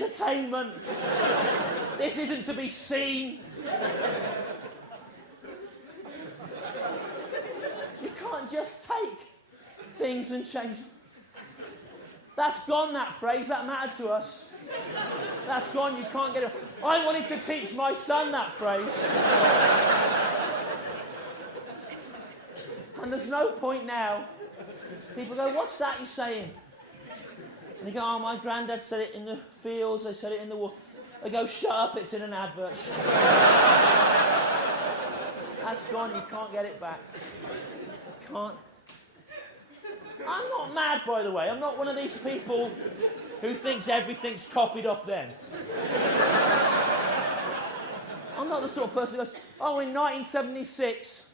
entertainment. This isn't to be seen. You can't just take things and change them. That's gone, that phrase. That mattered to us. That's gone. You can't get it. I wanted to teach my son that phrase. And there's no point now. People go, what's that you're saying? And they go, oh, my granddad said it in the fields, they said it in the war. They go, shut up, it's in an advert. That's gone, you can't get it back. You can't. I'm not mad, by the way. I'm not one of these people who thinks everything's copied off them. I'm not the sort of person who goes, oh, in 1976,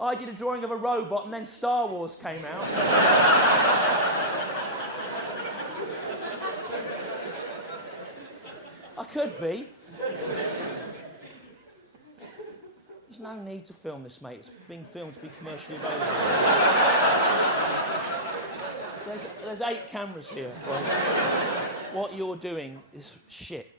I did a drawing of a robot and then Star Wars came out. I could be. There's no need to film this, mate. It's being filmed to be commercially available. There's 8 cameras here. Well, what you're doing is shit.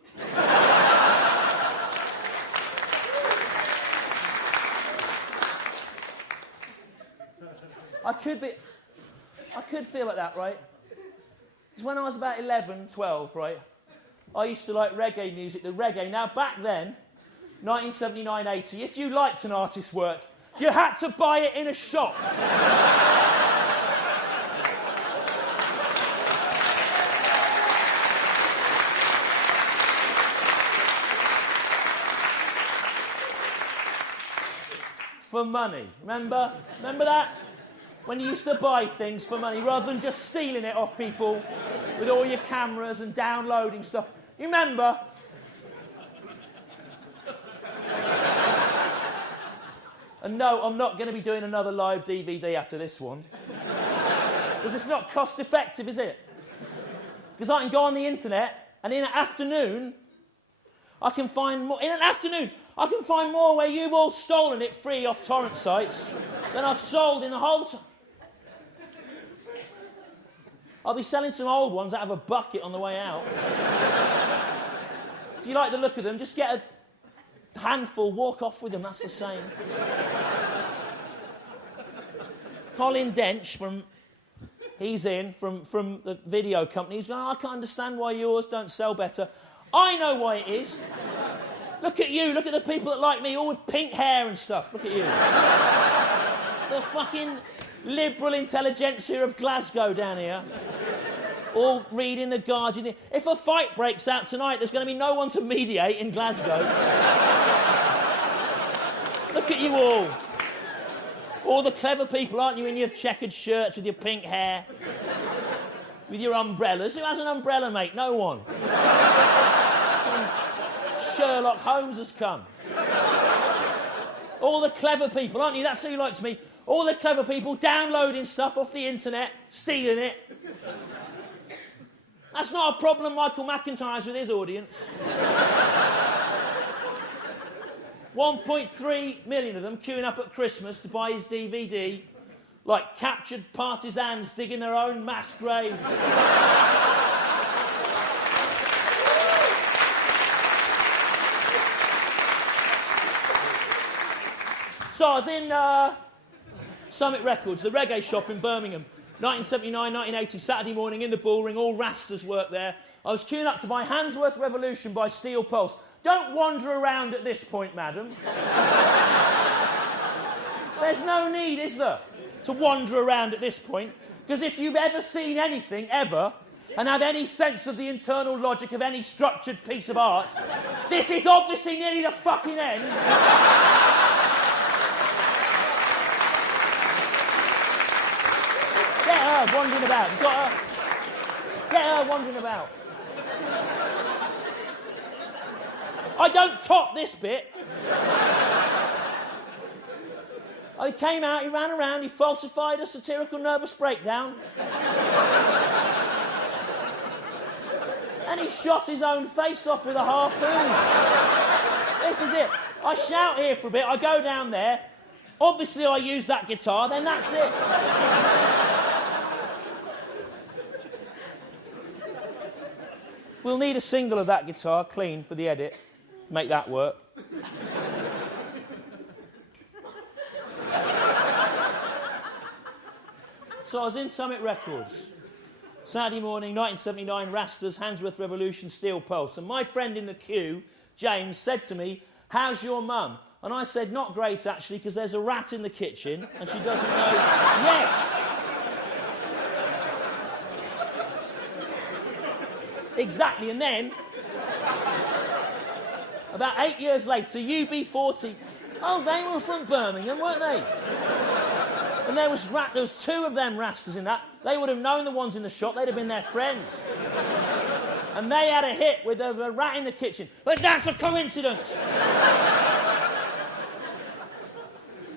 I could feel like that, right? Because when I was about 11, 12, right, I used to like reggae music, the reggae. Now, back then, 1979, 80, if you liked an artist's work, you had to buy it in a shop. For money. Remember that? When you used to buy things for money rather than just stealing it off people with all your cameras and downloading stuff. You remember? And no, I'm not going to be doing another live DVD after this one. Because it's not cost effective, is it? Because I can go on the internet and in an afternoon, I can find more. In an afternoon, I can find more where you've all stolen it free off torrent sites than I've sold in the whole time. I'll be selling some old ones out of a bucket on the way out. If you like the look of them, just get a handful, walk off with them, that's the same. Colin Dench from the video company, he's going, I can't understand why yours don't sell better. I know why it is. Look at you, look at the people that like me, all with pink hair and stuff. Look at you. The fucking liberal intelligentsia of Glasgow down here. All reading The Guardian. If a fight breaks out tonight, there's going to be no one to mediate in Glasgow. Look at you all. All the clever people, aren't you, in your checkered shirts with your pink hair? With your umbrellas. Who has an umbrella, mate? No one. Sherlock Holmes has come. All the clever people, aren't you? That's who likes me. All the clever people downloading stuff off the internet, stealing it. That's not a problem Michael McIntyre has with his audience. 1.3 million of them queuing up at Christmas to buy his DVD, like captured partisans digging their own mass grave. So I was in Summit Records, the reggae shop in Birmingham, 1979, 1980, Saturday morning in the Bullring, all Rastas work there. I was queuing up to buy Handsworth Revolution by Steel Pulse. Don't wander around at this point, madam. There's no need, is there, to wander around at this point? Because if you've ever seen anything, ever, and have any sense of the internal logic of any structured piece of art, this is obviously nearly the fucking end. Get her wandering about. You've got her. Get her wandering about. I don't top this bit. Oh, he came out, he ran around, he falsified a satirical nervous breakdown. And he shot his own face off with a harpoon. This is it. I shout here for a bit, I go down there. Obviously I use that guitar, then that's it. We'll need a single of that guitar, clean, for the edit. Make that work. So I was in Summit Records. Saturday morning, 1979, Rastas, Handsworth Revolution, Steel Pulse. And my friend in the queue, James, said to me, "How's your mum?" And I said, "Not great, actually, because there's a rat in the kitchen and she doesn't know." Yes! Exactly, and then, about 8 years later, UB40. Oh, they were from Birmingham, weren't they? And there was two of them Rastas in that. They would have known the ones in the shop. They'd have been their friends. And they had a hit with a rat in the kitchen. But that's a coincidence.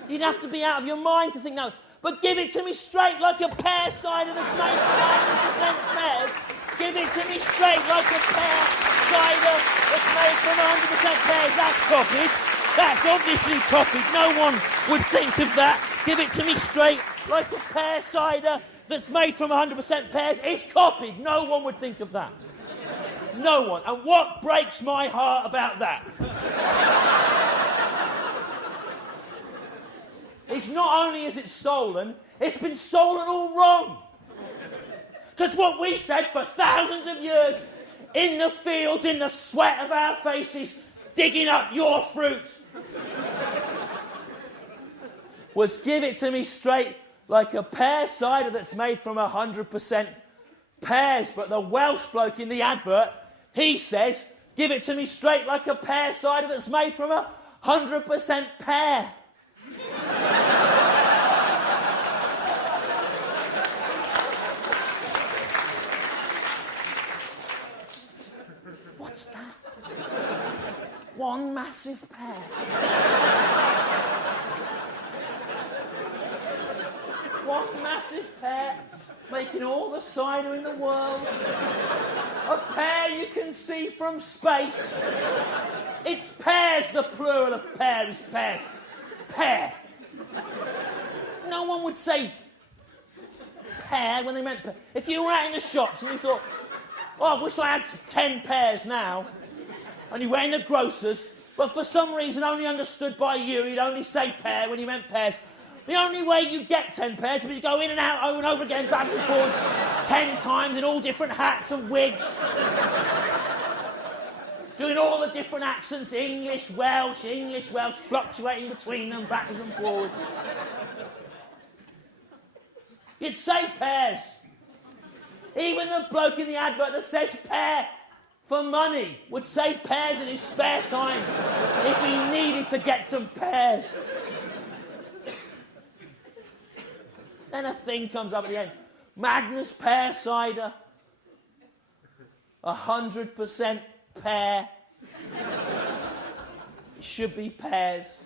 You'd have to be out of your mind to think, no. But give it to me straight like a pear cider that's made from 100% pears. Give it to me straight like a pear cider that's made from 100% pears. That's copied. That's obviously copied. No one would think of that. Give it to me straight like a pear cider that's made from 100% pears. It's copied. No one would think of that. No one. And what breaks my heart about that? It's not only is it stolen, it's been stolen all wrong. Because what we said for thousands of years, in the fields, in the sweat of our faces, digging up your fruit, was give it to me straight like a pear cider that's made from 100% pears. But the Welsh bloke in the advert, he says, give it to me straight like a pear cider that's made from 100% pear. What's that? One massive pear. One massive pear, making all the cider in the world. A pear you can see from space. It's pears, the plural of pear is pears. Pear. No one would say pear when they meant pear. If you were out in the shops and you thought, oh, I wish I had 10 pears now, and you went in the grocer's, but for some reason only understood by you, you'd only say pear when you meant pears. The only way you get 10 pears is if you go in and out over and over again, back and forwards, 10 times in all different hats and wigs. Doing all the different accents, English, Welsh, fluctuating between them, backwards and forwards. You'd say pears. Even the bloke in the advert that says pear for money would say pears in his spare time if he needed to get some pears. Then a thing comes up at the end. Magnus pear cider. 100% pear. It should be pears.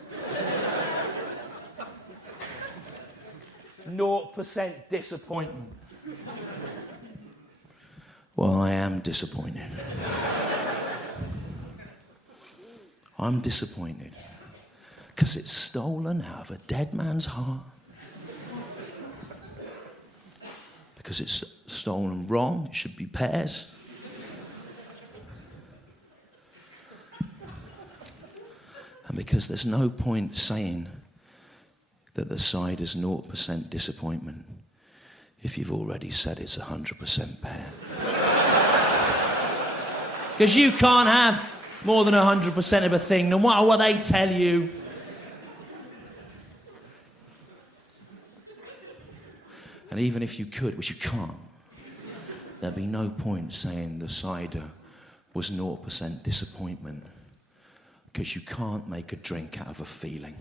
0% disappointment. Well, I am disappointed. I'm disappointed because it's stolen out of a dead man's heart. Because it's stolen wrong, it should be pears. And because there's no point saying that the cider's 0% disappointment if you've already said it's 100% pear. Because you can't have more than 100% of a thing, no matter what they tell you. And even if you could, which you can't, there'd be no point saying the cider was 0% disappointment, because you can't make a drink out of a feeling.